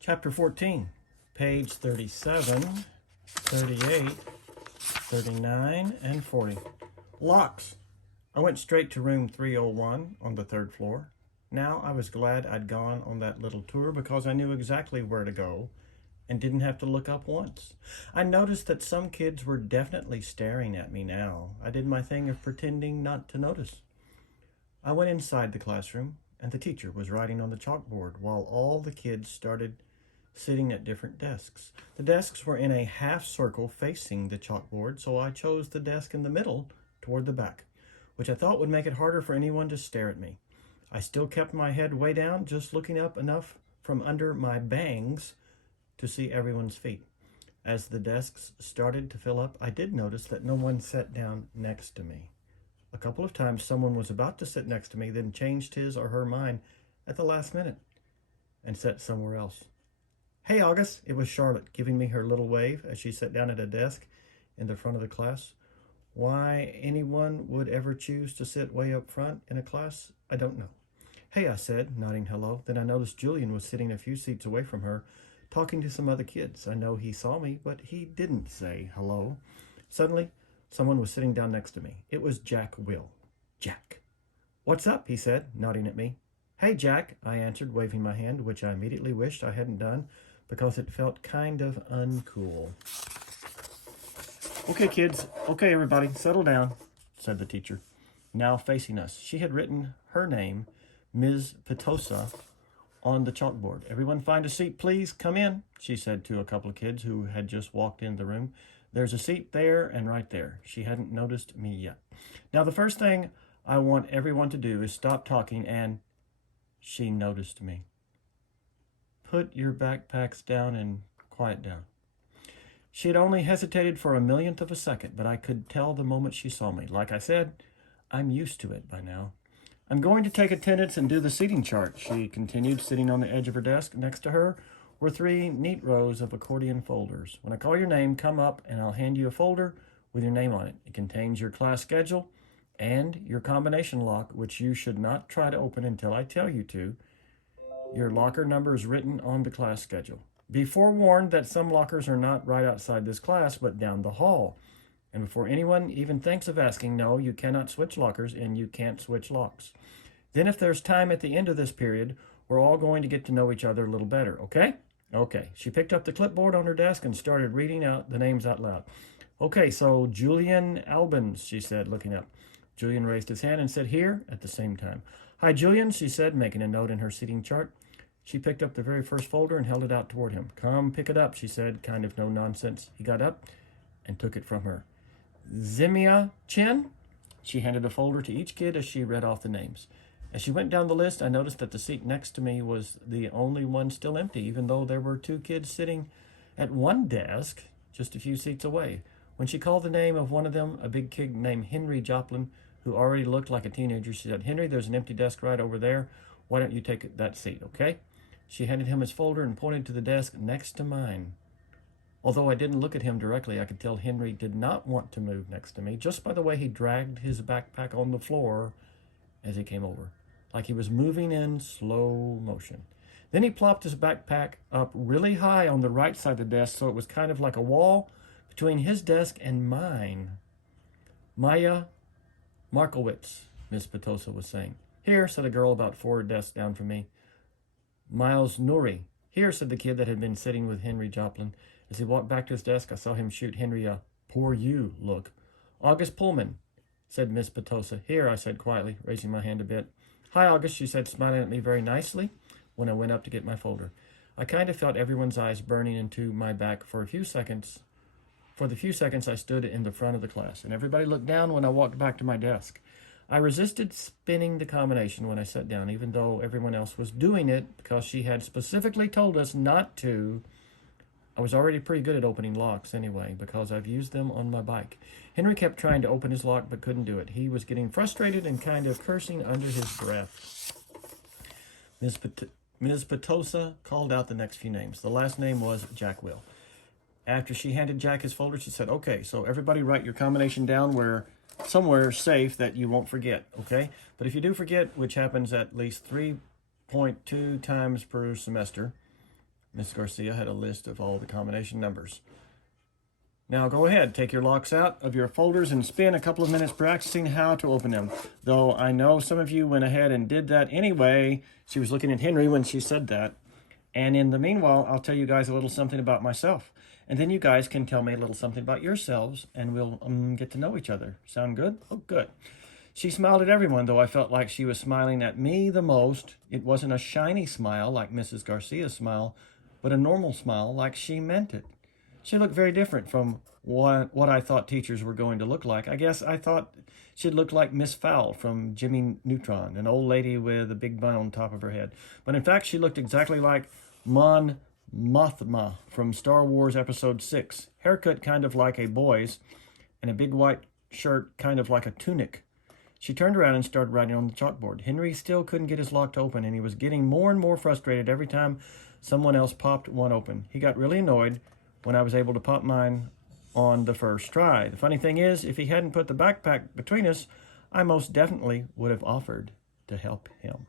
Chapter 14, page 37, 38, 39, and 40. Locks. I went straight to room 301 on the 3rd floor. Now I was glad I'd gone on that little tour because I knew exactly where to go and didn't have to look up once. I noticed that some kids were definitely staring at me now. I did my thing of pretending not to notice. I went inside the classroom, and the teacher was writing on the chalkboard while all the kids started sitting at different desks. The desks were in a half circle facing the chalkboard, so I chose the desk in the middle toward the back, which I thought would make it harder for anyone to stare at me. I still kept my head way down, just looking up enough from under my bangs to see everyone's feet. As the desks started to fill up, I did notice that no one sat down next to me. A couple of times someone was about to sit next to me, then changed his or her mind at the last minute and sat somewhere else. "Hey, August," it was Charlotte, giving me her little wave as she sat down at a desk in the front of the class. Why anyone would ever choose to sit way up front in a class, I don't know. "Hey," I said, nodding hello. Then I noticed Julian was sitting a few seats away from her, talking to some other kids. I know he saw me, but he didn't say hello. Suddenly, someone was sitting down next to me. It was Jack Will. "Jack." "What's up?" he said, nodding at me. "Hey, Jack," I answered, waving my hand, which I immediately wished I hadn't done because it felt kind of uncool. "Okay, kids. Okay, everybody, settle down," said the teacher, now facing us. She had written her name, Ms. Petosa, on the chalkboard. "Everyone find a seat, please. Come in," she said to a couple of kids who had just walked into the room. "There's a seat there and right there." She hadn't noticed me yet. "Now, the first thing I want everyone to do is stop talking and..." She noticed me. "Put your backpacks down and quiet down." She had only hesitated for a millionth of a second, but I could tell the moment she saw me. Like I said, I'm used to it by now. "I'm going to take attendance and do the seating chart," she continued, sitting on the edge of her desk. Next to her were 3 neat rows of accordion folders. "When I call your name, come up and I'll hand you a folder with your name on it. It contains your class schedule and your combination lock, which you should not try to open until I tell you to. Your locker number is written on the class schedule. Be forewarned that some lockers are not right outside this class, but down the hall. And before anyone even thinks of asking, no, you cannot switch lockers and you can't switch locks. Then if there's time at the end of this period, we're all going to get to know each other a little better, okay?" "Okay." She picked up the clipboard on her desk and started reading out the names out loud. "Okay, so Julian Albans," she said, looking up. Julian raised his hand and said, "Here," at the same time. "Hi, Julian," she said, making a note in her seating chart. She picked up the very first folder and held it out toward him. "Come, pick it up," she said, kind of no nonsense. He got up and took it from her. "Zimia Chin?" She handed a folder to each kid as she read off the names. As she went down the list, I noticed that the seat next to me was the only one still empty, even though there were 2 kids sitting at one desk just a few seats away. When she called the name of one of them, a big kid named Henry Joplin, who already looked like a teenager, she said, "Henry, there's an empty desk right over there. Why don't you take that seat, okay?" She handed him his folder and pointed to the desk next to mine. Although I didn't look at him directly, I could tell Henry did not want to move next to me, just by the way he dragged his backpack on the floor as he came over, like he was moving in slow motion. Then he plopped his backpack up really high on the right side of the desk, so it was kind of like a wall between his desk and mine. "Maya Markowitz," Miss Petosa was saying. "Here," said a girl about 4 desks down from me. "Miles Nouri." "Here," said the kid that had been sitting with Henry Joplin. As he walked back to his desk, I saw him shoot Henry a "poor you" look. "August Pullman," said Miss Petosa. "Here," I said quietly, raising my hand a bit. "Hi, August," she said, smiling at me very nicely when I went up to get my folder. I kind of felt everyone's eyes burning into my back for the few seconds I stood in the front of the class, and everybody looked down when I walked back to my desk. I resisted spinning the combination when I sat down, even though everyone else was doing it because she had specifically told us not to. I was already pretty good at opening locks anyway, because I've used them on my bike. Henry kept trying to open his lock but couldn't do it. He was getting frustrated and kind of cursing under his breath. Ms. Petosa called out the next few names. The last name was Jack Will. After she handed Jack his folder, she said, "Okay, so everybody write your combination down where somewhere safe that you won't forget, okay? But if you do forget, which happens at least 3.2 times per semester, Miss Garcia had a list of all the combination numbers. Now go ahead, take your locks out of your folders and spend a couple of minutes practicing how to open them. Though I know some of you went ahead and did that anyway. She was looking at Henry when she said that. And in the meanwhile, I'll tell you guys a little something about myself. And then you guys can tell me a little something about yourselves, and we'll get to know each other. Sound good? Oh, good. She smiled at everyone, though I felt like she was smiling at me the most. It wasn't a shiny smile like Mrs. Garcia's smile, but a normal smile like she meant it. She looked very different from what I thought teachers were going to look like. I guess I thought she'd look like Miss Fowl from Jimmy Neutron, an old lady with a big bun on top of her head. But in fact, she looked exactly like Mon Mothma from Star Wars Episode 6. Haircut kind of like a boy's, and a big white shirt kind of like a tunic. She turned around and started writing on the chalkboard. Henry still couldn't get his lock to open, and he was getting more and more frustrated every time someone else popped one open. He got really annoyed when I was able to pop mine on the first try. The funny thing is, if he hadn't put the backpack between us, I most definitely would have offered to help him.